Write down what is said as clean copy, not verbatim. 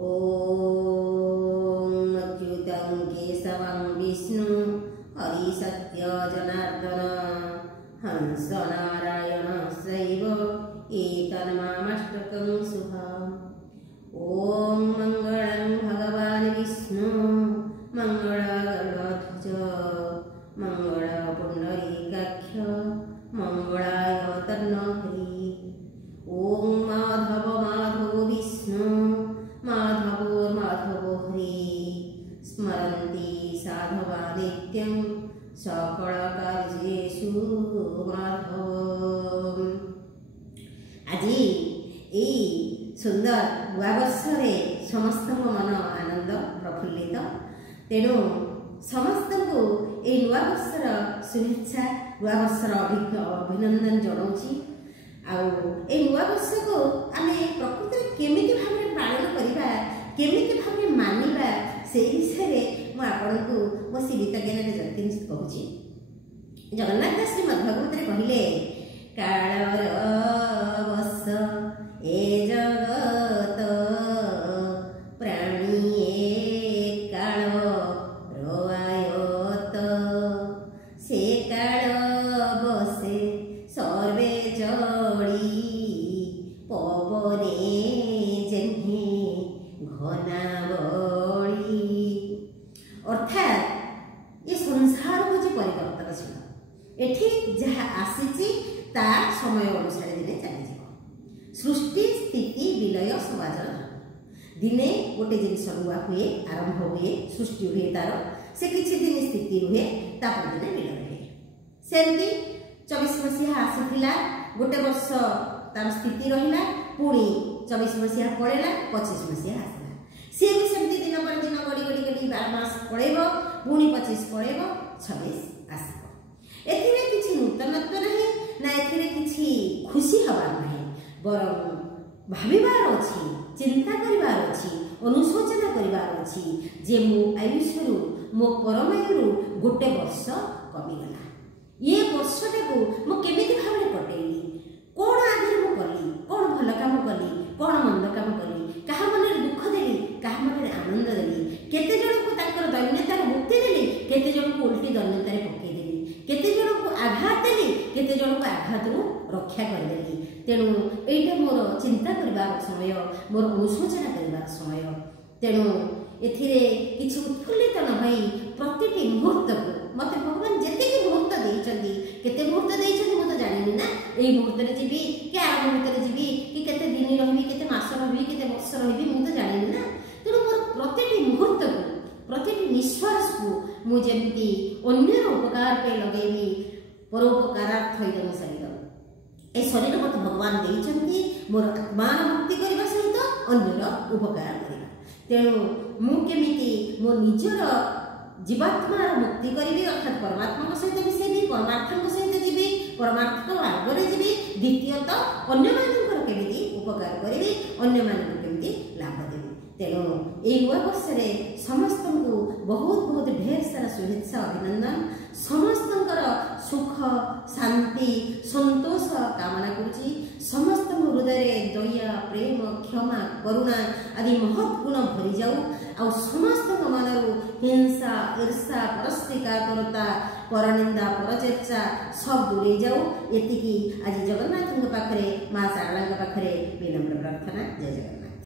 ओम अच्युतं केशवं विष्णु हरि सत्य जनार्दन हंस नारायण शैव एतन्मामष्टकं शुभम्। ओम मंगलं भगवान् विष्णु मंगलाध्वज मंगलपुंडरीकाक्ष मंगलाय तन्नहरि। ओम माधव माधव विष्णु माधवो माधवो हरि स्मरन्ति साधवा नित्यं सकलकार्येषु माधव। आज यही सुंदर नूआवर्ष समस्त मन आनंद प्रफुल्लित, तेणु समस्त को यही नूआवर्षर शुभेच्छा नूआवर्षर अभिनंदन जनाऊँगी। आई नूआवर्ष को आम प्रकृति केमी भाव में पालन करवा केमी भाव में मानवा से विषय मुझे मो सीमित ज्ञान जतिनिश्चित कहूँ। जगन्नाथ श्रीमद्भागवत कहले कालर बस ए जगत प्राणी काल रवायत से काल बसे सर्वे जड़ी पवने जेन्हे घनावली। अर्थात ये संसार हूँ परिवर्तनशील, एठी जहाँ आसी ता समय अनुसार दिने चली सृष्टि स्थिति विलय समाजर दिने गोटे जिनस नुआ हुए आरंभ हुए सृष्टि हुए तार से किसी दिन स्थिति रुहे तापर दिन विलय हुए। सेमती 24 मसीहा आसीला गोटे वर्ष तार स्थिति रहा पुणी 24 मसीहा पड़ेगा 25 मसीहा आसला सी भी सेमती दिन पर दिन गड़ी गड़ी गड़ी 12 मास पड़ेब पुणी 25 पड़ेब 26 आसब। एथिरे किछि नूतनत्व नहीं ना एथिरे किछि खुशी हबार नहीं, बरं भाविबार अछि चिंता करिबार अछि अनुशोचना करिबार अछि जे मो आयुष्यरु मो परमायुरु गोटे वर्ष कमिगला। ये वर्षटा को मो केमिति भाबरे कटेली, कोन आगे मो कली, कोन भल काम कली, कोन मंद काम कली, काहा मने दुख देली, काहा मने आनंद देली, केते जण को ताकर दैन्यतार मुक्ति देली, केते जण को उल्टी दैन्यतारे पकई देली, केते जण को आघात देली, केते जण को आघातरु रक्षा कर देली। तेणु एटा मोर चिंता करबार समय, मोर अनुशोचना करबार समय। तेणु एथिरे किछि उत्फुल्लित न होई प्रतिटी मुहूर्त को मते भगवान जेते कि मुहूर्त देइछन्ती, केते मुहूर्त देइछन्ती मते जानिनी ना, एई मुहूर्त रे जीवी कि आ मुहूर्त रे जीवी कि केते दिन रहबी, केते मास रहबी, केते वर्ष रहबी मते जानिनी ना। तेणु मोर प्रतिटी मुहूर्त को प्रतिटी निश्वास को मु जेमती अन्यर उपकार पे लगेबी परोपकारार्थ इदम शरीर। ए शरीर मत भगवान देइछन्ती मोर आत्मार मुक्ति करबा सहित अन्यर उपकार करबा। तेणु मु केमिति मो निजर जीवात्मार मुक्ति करिबी अर्थात परमात्मा सहित मिसेबी, परमात्मा सहित जीवी, परमात्मा मार्गरे जीवी, द्वितीयत अन्य मानकर केमिति उपकार करिबी, अन्य मानकर केमिति लाभ देबी। तेणु ए नूआ वर्ष समस्त को बहुत बहुत ढेर सारा शुभेच्छा अभिनंदन। समस्तंकर सुख शांति संतोष कामना करुची। समस्त हृदय दया प्रेम क्षमा करुणा आदि महत् गुण भरी जाऊ। आ समस्त मनरू हिंसा ईर्षा परस्त्रीकातरता परनिंदा परचर्चा सब दूरे जाऊ। एतिकी आज जगन्नाथ पाखरे माँ शारदा पाखरे विनम्र प्रार्थना। जय जगन्नाथ।